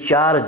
4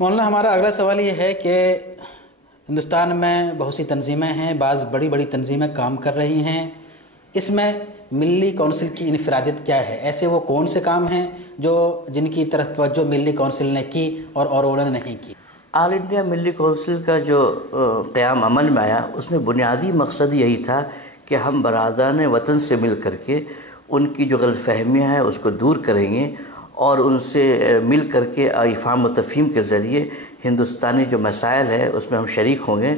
مولانا ہمارا اگلا سوال یہ ہے کہ ہندوستان میں بہت سی تنظیمیں ہیں، بعض بڑی بڑی تنظیمیں کام کر رہی ہیں، اس میں ملی کونسل کی انفرادیت کیا ہے؟ ایسے وہ کون سے کام ہیں جن کی طرف توجہ ملی کونسل نے کی اور انہوں نے نہیں کی؟ آل انڈیا ملی کونسل کا جو قیام عمل میں آیا، اس میں بنیادی مقصد یہی تھا کہ ہم برادران وطن سے مل کر کے ان کی جو غلط فہمیاں ہیں اس کو دور کریں گے اور ان سے مل کر کے افہام و تفہیم کے ذریعے ہندوستانی جو مسائل ہے اس میں ہم شریک ہوں گے۔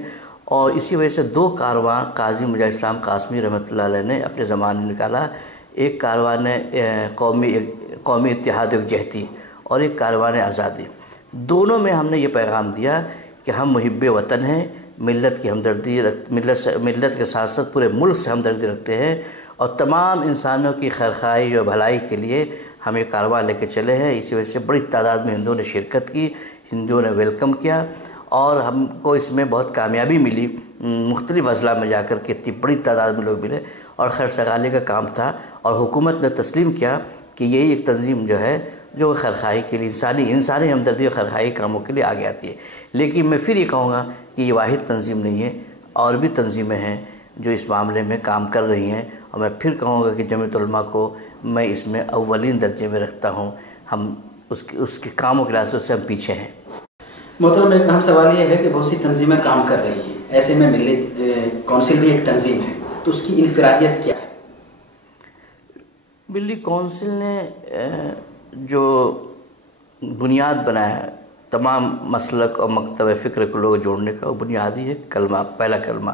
اور اسی وجہ سے دو کارواں قاضی مجاہد اسلام قاسمی رحمۃ اللہ علیہ نے اپنے زمانے میں نکالا۔ ایک کاروان قومی اتحاد یکجہتی اور ایک کاروان آزادی۔ دونوں میں ہم نے یہ پیغام دیا کہ ہم محب وطن ہیں، ملت کی ہمدردی ملت کے ساتھ ساتھ پورے ملک سے ہمدردی رکھتے ہیں اور تمام انسانوں کی خیرخواہی اور بھلائی کے لیے ہم یہ کارروائی لے کے چلے ہیں۔ اسی وجہ سے بڑی تعداد میں ہندوؤں نے شرکت کی، ہندوؤں نے ویلکم کیا اور ہم کو اس میں بہت کامیابی ملی۔ مختلف اضلاع میں جا کر کے اتنی بڑی تعداد میں لوگ ملے اور خیر سگالی کا کام تھا اور حکومت نے تسلیم کیا کہ یہی ایک تنظیم جو ہے جو خیرخواہی کے لیے انسانی ہمدردی اور خیرخواہی کاموں کے لیے آگے آتی ہے۔ لیکن میں پھر یہ کہوں گا کہ یہ واحد تنظیم نہیں ہے، اور بھی تنظیمیں ہیں جو اس معاملے میں کام کر رہی ہیں، اور میں پھر کہوں گا کہ جمعیت علماء کو میں اس میں اولین درجے میں رکھتا ہوں۔ ہم اس کے کاموں کے لحاظ سے ہم پیچھے ہیں۔ محترم، ایک اہم سوال یہ ہے کہ بہت سی تنظیمیں کام کر رہی ہیں، ایسے میں ملی کونسل بھی ایک تنظیم ہے، تو اس کی انفرادیت کیا ہے؟ ملی کونسل نے جو بنیاد بنایا ہے تمام مسلک اور مکتب فکر کو لوگ جوڑنے کا، وہ بنیادی ہے کلمہ، پہلا کلمہ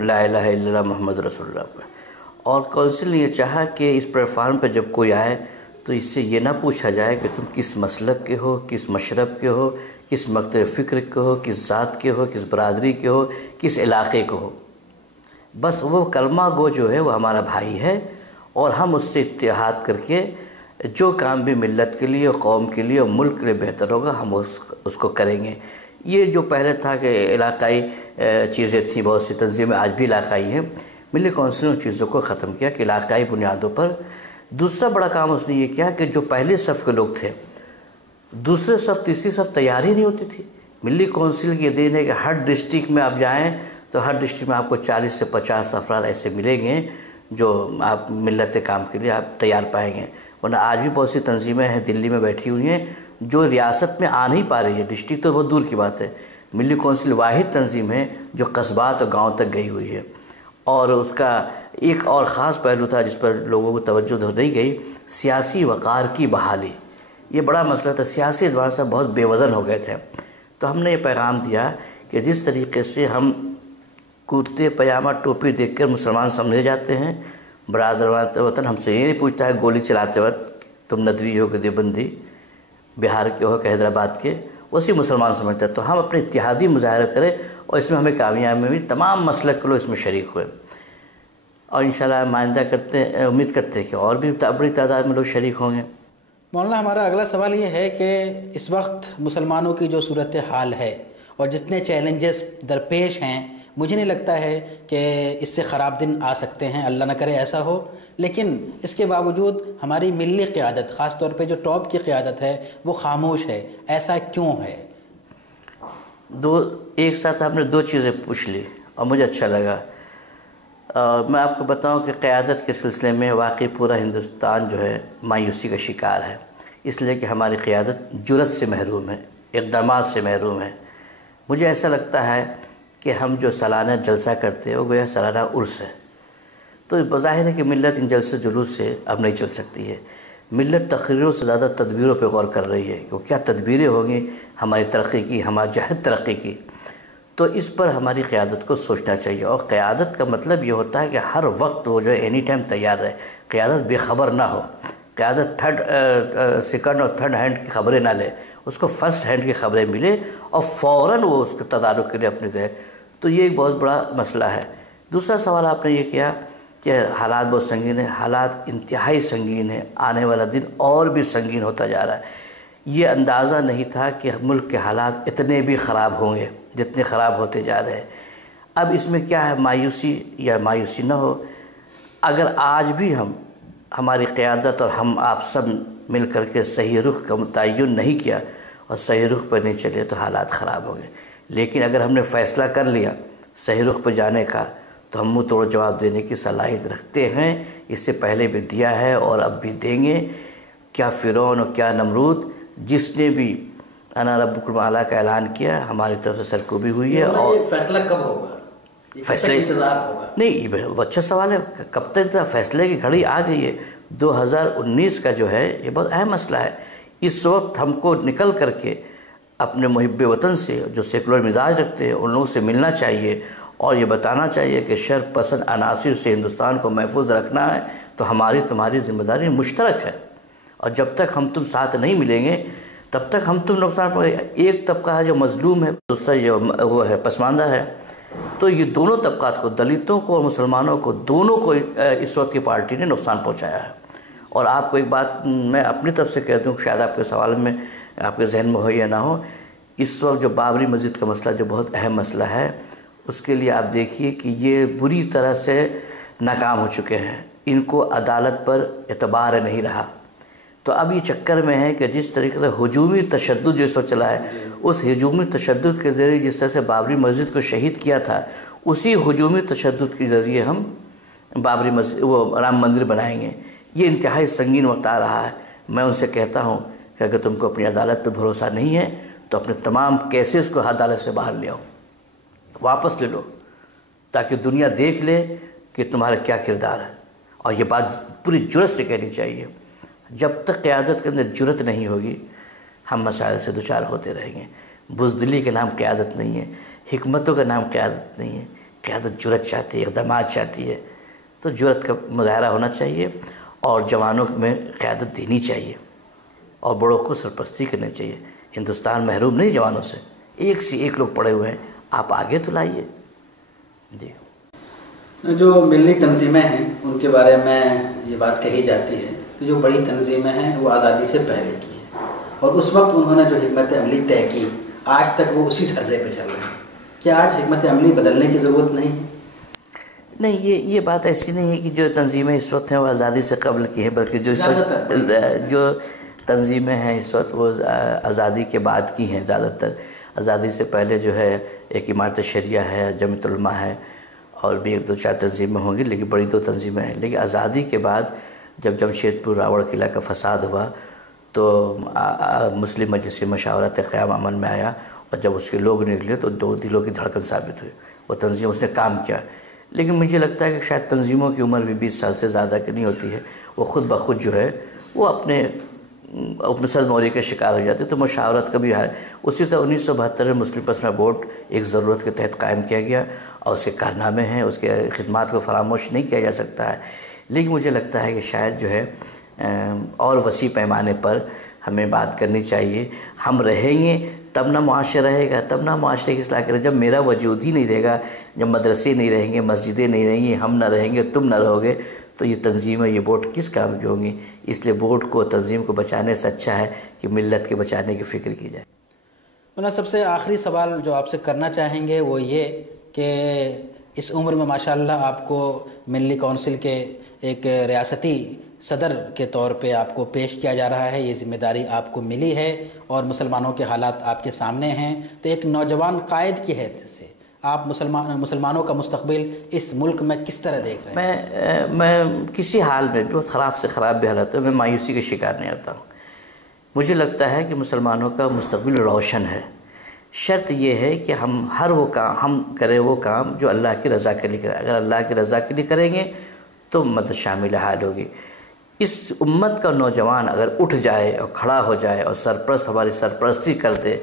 لا الہ الا اللہ محمد رسول اللہ پر۔ اور کونسل نے یہ چاہا کہ اس پلیٹ فارم پہ جب کوئی آئے تو اس سے یہ نہ پوچھا جائے کہ تم کس مسلک کے ہو، کس مشرب کے ہو، کس مکتب فکر کے ہو، کس ذات کے ہو، کس برادری کے ہو، کس علاقے کو ہو۔ بس وہ کلمہ گو جو ہے وہ ہمارا بھائی ہے اور ہم اس سے اتحاد کر کے جو کام بھی ملت کے لیے، قوم کے لیے اور ملک کے لیے بہتر ہوگا ہم اس کو کریں گے۔ یہ جو پہلے تھا کہ علاقائی چیزیں تھیں، بہت سی تنظیمیں آج بھی علاقائی ہیں، ملی کونسل نے ان چیزوں کو ختم کیا کہ علاقائی بنیادوں پر۔ دوسرا بڑا کام اس نے یہ کیا کہ جو پہلے صف کے لوگ تھے، دوسرے صف تیسری صف تیار ہی نہیں ہوتی تھی۔ ملی کونسل کی دین ہے کہ ہر ڈسٹرکٹ میں آپ جائیں تو ہر ڈسٹرکٹ میں آپ کو 40 سے 50 افراد ایسے ملیں گے جو آپ ملت کام کے لیے آپ تیار پائیں گے۔ ورنہ آج بھی بہت سی تنظیمیں ہیں دلی میں بیٹھی ہوئی ہیں جو ریاست میں آ نہیں پا رہی ہے، ڈسٹرکٹ تو بہت دور کی بات ہے۔ ملی کونسل واحد تنظیم ہے جو قصبات اور گاؤں تک گئی ہوئی ہے، اور اس کا ایک اور خاص پہلو تھا جس پر لوگوں کو توجہ نہیں گئی، سیاسی وقار کی بحالی۔ یہ بڑا مسئلہ تھا، سیاسی اعتبار سے بہت بے وزن ہو گئے تھے، تو ہم نے یہ پیغام دیا کہ جس طریقے سے ہم کرتے پاجامہ ٹوپی دیکھ کر مسلمان سمجھے جاتے ہیں، برادر وطن ہم سے یہ نہیں پوچھتا ہے گولی چلاتے وقت تم ندوی ہو کہ دیوبندی، بہار کے ہو کہ حیدرآباد کے، اسی مسلمان سمجھتا ہے۔ تو ہم اپنے اتحادی مظاہرہ کریں اور اس میں ہمیں کامیابی ملی، تمام مسلک کے لوگ اس میں شریک ہوئے، اور انشاءاللہ آئندہ امید کرتے ہیں کہ اور بھی بڑی تعداد میں لوگ شریک ہوں گے۔ مولانا ہمارا اگلا سوال یہ ہے کہ اس وقت مسلمانوں کی جو صورتحال ہے اور جتنے چیلنجز درپیش ہیں، مجھے نہیں لگتا ہے کہ اس سے خراب دن آ سکتے ہیں، اللہ نہ کرے ایسا ہو، لیکن اس کے باوجود ہماری ملی قیادت، خاص طور پہ جو ٹاپ کی قیادت ہے، وہ خاموش ہے، ایسا کیوں ہے؟ ایک ساتھ آپ نے دو چیزیں پوچھ لی اور مجھے اچھا لگا۔ میں آپ کو بتاؤں کہ قیادت کے سلسلے میں واقعی پورا ہندوستان جو ہے مایوسی کا شکار ہے، اس لیے کہ ہماری قیادت جرأت سے محروم ہے، اقدامات سے محروم ہے۔ مجھے ایسا لگتا ہے کہ ہم جو سالانہ جلسہ کرتے ہیں وہ گویا سالانہ عرس ہے، تو بظاہر ہے کہ ملت ان جلسے جلوس سے اب نہیں چل سکتی ہے۔ ملت تقریروں سے زیادہ تدبیروں پہ غور کر رہی ہے کہ کیا تدبیریں ہوں گی ہماری ترقی کی، ہماری جہد ترقی کی، تو اس پر ہماری قیادت کو سوچنا چاہیے۔ اور قیادت کا مطلب یہ ہوتا ہے کہ ہر وقت وہ جو ہے اینی ٹائم تیار رہے، قیادت بے خبر نہ ہو، قیادت سیکنڈ اور تھرڈ ہینڈ کی خبریں نہ لے، اس کو فرسٹ ہینڈ کی خبریں ملے اور فوراً وہ اس کے تدارک کے لیے اپنے دے، تو یہ ایک بہت بڑا مسئلہ ہے۔ دوسرا سوال آپ نے یہ کیا کہ حالات بہت سنگین ہیں، حالات انتہائی سنگین ہیں، آنے والا دن اور بھی سنگین ہوتا جا رہا ہے۔ یہ اندازہ نہیں تھا کہ ملک کے حالات اتنے بھی خراب ہوں گے جتنے خراب ہوتے جا رہے ہیں۔ اب اس میں کیا ہے، مایوسی یا مایوسی نہ ہو، اگر آج بھی ہماری قیادت اور ہم آپ سب مل کر کے صحیح رخ کا متعین نہیں کیا، اور صحیح رخ پر نہیں چلے تو حالات خراب ہوں گے. لیکن اگر ہم نے فیصلہ کر لیا صحیح رخ پہ جانے کا تو ہم منہ توڑ جواب دینے کی صلاحیت رکھتے ہیں. اس سے پہلے بھی دیا ہے اور اب بھی دیں گے. کیا فرعون اور کیا نمرود، جس نے بھی انا ربکم الاعلیٰ کا اعلان کیا ہماری طرف سے سرکوبی ہوئی ہے. اور فیصلہ کب ہوگا؟ فیصلے انتظار ہوگا؟ نہیں، یہ اچھا سوال ہے. کب تک فیصلے کی گھڑی آ گئی ہے. 2019 کا جو ہے یہ بہت اہم مسئلہ ہے. اس وقت ہم کو نکل کر کے اپنے محب وطن سے جو سیکولر مزاج رکھتے ہیں ان لوگوں سے ملنا چاہیے اور یہ بتانا چاہیے کہ شر پسند عناصر سے ہندوستان کو محفوظ رکھنا ہے تو ہماری تمہاری ذمہ داری مشترک ہے. اور جب تک ہم تم ساتھ نہیں ملیں گے تب تک ہم تم نقصان پہنچے. ایک طبقہ ہے جو مظلوم ہے، دوسرا جو وہ ہے پسماندہ ہے. تو یہ دونوں طبقات کو، دلتوں کو اور مسلمانوں کو، دونوں کو اس وقت کی پارٹی نے نقصان پہنچایا ہے. اور آپ کو ایک بات میں اپنی طرف سے کہہ دوں، شاید آپ کے سوال میں آپ کے ذہن میں ہو یا نہ ہو، اس وقت جو بابری مسجد کا مسئلہ جو بہت اہم مسئلہ ہے اس کے لیے آپ دیکھیے کہ یہ بری طرح سے ناکام ہو چکے ہیں. ان کو عدالت پر اعتبار نہیں رہا. تو اب یہ چکر میں ہے کہ جس طریقے سے ہجومی تشدد جو اس وقت چلا ہے، اس ہجومی تشدد کے ذریعے جس طرح سے بابری مسجد کو شہید کیا تھا، اسی ہجومی تشدد کے ذریعے ہم بابری مسجد وہ رام مندر بنائیں گے. یہ انتہائی سنگین وقت آ رہا ہے. میں ان سے کہتا ہوں کہ اگر تم کو اپنی عدالت پہ بھروسہ نہیں ہے تو اپنے تمام کیسز کو عدالت سے باہر لے آؤ، واپس لے لو، تاکہ دنیا دیکھ لے کہ تمہارا کیا کردار ہے. اور یہ بات پوری جرت سے کہنی چاہیے. جب تک قیادت کے اندر جرت نہیں ہوگی ہم مسائل سے دوچار ہوتے رہیں گے. بزدلی کا نام قیادت نہیں ہے، حکمتوں کا نام قیادت نہیں ہے. قیادت جرت چاہتی ہے، اقدامات چاہتی ہے. تو جرت کا مظاہرہ ہونا چاہیے اور جوانوں میں قیادت دینی چاہیے اور بڑوں کو سرپرستی کرنی چاہیے. ہندوستان محروم نہیں جوانوں سے، ایک سے ایک لوگ پڑے ہوئے ہیں، آپ آگے تو لائیے. جی، جو ملی تنظیمیں ہیں ان کے بارے میں یہ بات کہی جاتی ہے کہ جو بڑی تنظیمیں ہیں وہ آزادی سے پہلے کی ہیں اور اس وقت انہوں نے جو حکمت عملی طے کی آج تک وہ اسی ڈھرے پہ چل رہے ہیں. کیا آج حکمت عملی بدلنے کی ضرورت نہیں ہے؟ نہیں، یہ بات ایسی نہیں ہے کہ جو تنظیمیں اس وقت ہیں وہ آزادی سے قبل کی ہیں، بلکہ جو تنظیمیں ہیں اس وقت وہ آزادی کے بعد کی ہیں. زیادہ تر آزادی سے پہلے جو ہے ایک امارت شریعہ ہے، جمعیت علماء ہے اور بھی ایک دو چار تنظیمیں ہوں گی، لیکن بڑی دو تنظیمیں ہیں. لیکن آزادی کے بعد جب جمشید پور راوڑ قلعہ کا فساد ہوا تو مسلم مجلس مشاورت قیام عمل میں آیا اور جب اس کے لوگ نکلے تو دو دلوں کی دھڑکن ثابت ہوئی. وہ تنظیم اس نے کام کیا. لیکن مجھے لگتا ہے کہ شاید تنظیموں کی عمر بھی 20 سال سے زیادہ کی نہیں ہوتی ہے. وہ خود بخود جو ہے وہ اپنے سرد موری کے شکار ہو جاتے. تو مشاورت کا بھی ہے. اسی طرح 1972 میں مسلم پسماندہ بورڈ ایک ضرورت کے تحت قائم کیا گیا اور اس کے کارنامے ہیں، اس کے خدمات کو فراموش نہیں کیا جا سکتا ہے. لیکن مجھے لگتا ہے کہ شاید جو ہے اور وسیع پیمانے پر ہمیں بات کرنی چاہیے. ہم رہیں گے تب نہ معاشرہ رہے گا، تب نہ معاشرے کی اصلاح کرے. جب میرا وجود ہی نہیں رہے گا، جب مدرسے نہیں رہیں گے، مسجدیں نہیں رہیں گی، ہم نہ رہیں گے، تم نہ رہو گے، تو یہ تنظیمیں، یہ بورڈ کس کام کی ہوں گی؟ اس لیے بورڈ کو، تنظیم کو بچانے سے اچھا ہے کہ ملت کے بچانے کی فکر کی جائے. مولانا سب سے آخری سوال جو آپ سے کرنا چاہیں گے وہ یہ کہ اس عمر میں ماشاءاللہ آپ کو ملی کونسل کے ایک ریاستی صدر کے طور پہ آپ کو پیش کیا جا رہا ہے، یہ ذمہ داری آپ کو ملی ہے اور مسلمانوں کے حالات آپ کے سامنے ہیں. تو ایک نوجوان قائد کی حیثیت سے آپ مسلمانوں کا مستقبل اس ملک میں کس طرح دیکھ رہے ہیں؟ میں کسی حال میں بھی، بہت خراب سے خراب بھی حالت ہے، میں مایوسی کا شکار نہیں ہوتا ہوں. مجھے لگتا ہے کہ مسلمانوں کا مستقبل روشن ہے. شرط یہ ہے کہ ہم کریں وہ کام جو اللہ کی رضا کے لیے کریں. اگر اللہ کی رضا کے لیے کریں گے تو مدد شامل حال ہوگی. اس امت کا نوجوان اگر اٹھ جائے اور کھڑا ہو جائے اور ہماری سرپرستی کر دے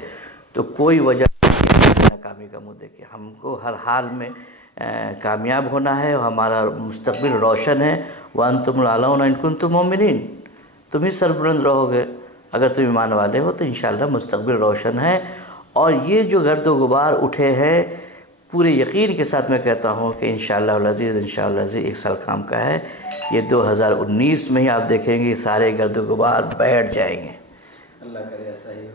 تو کوئی وجہ ناکامی کا منہ دیکھے. ہم کو ہر حال میں کامیاب ہونا ہے اور ہمارا مستقبل روشن ہے. وَأَنْتُمُ الْأَعْلَوْنَ إِن كُنتُم مُؤْمِنِينَ. تم ہی سربلند رہو گے اگر تم ایمان والے ہو تو انشاءاللہ مستقبل روشن ہے. اور یہ جو گرد و غبار اٹھے ہیں، پورے یقین کے ساتھ میں کہتا ہوں کہ انشاءاللہ العزیز، انشاءاللہ العزیز 1 سال کام کا ہے. یہ 2019 میں ہی آپ دیکھیں گے سارے گرد و غبار بیٹھ جائیں گے. اللہ کرے ایسا ہی ہو.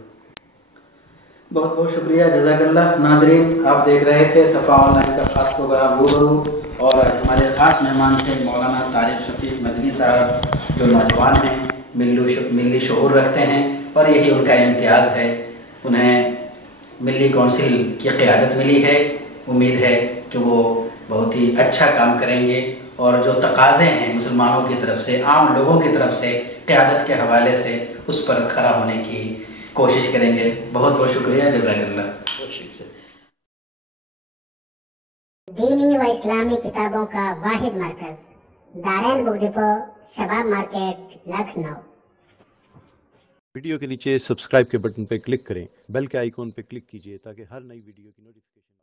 بہت بہت شکریہ، جزاک اللہ. ناظرین، آپ دیکھ رہے تھے صفا آن لائن کا خاص پروگرام روبرو اور ہمارے خاص مہمان تھے مولانا طارق شفیق مدنی صاحب، جو نوجوان ہیں، ملی شعور رکھتے ہیں اور یہی ان کا امتیاز ہے. انہیں ملی کونسل کی قیادت ملی ہے. امید ہے کہ وہ بہت ہی اچھا کام کریں گے اور جو تقاضے ہیں مسلمانوں کی طرف سے، عام لوگوں کی طرف سے قیادت کے حوالے سے، اس پر کھڑا ہونے کی کوشش کریں گے. بہت بہت شکریہ. جزاک اللہ. دینی و اسلامی کتابوں کا واحد مرکز، دارین بک ڈپو، شباب مارکیٹ، لکھنؤ. ویڈیو کے نیچے سبسکرائب کے بٹن پہ کلک کریں، بیل کے آئیکن پہ کلک کیجئے تاکہ ہر نئی ویڈیو کی نوٹیفیکیشن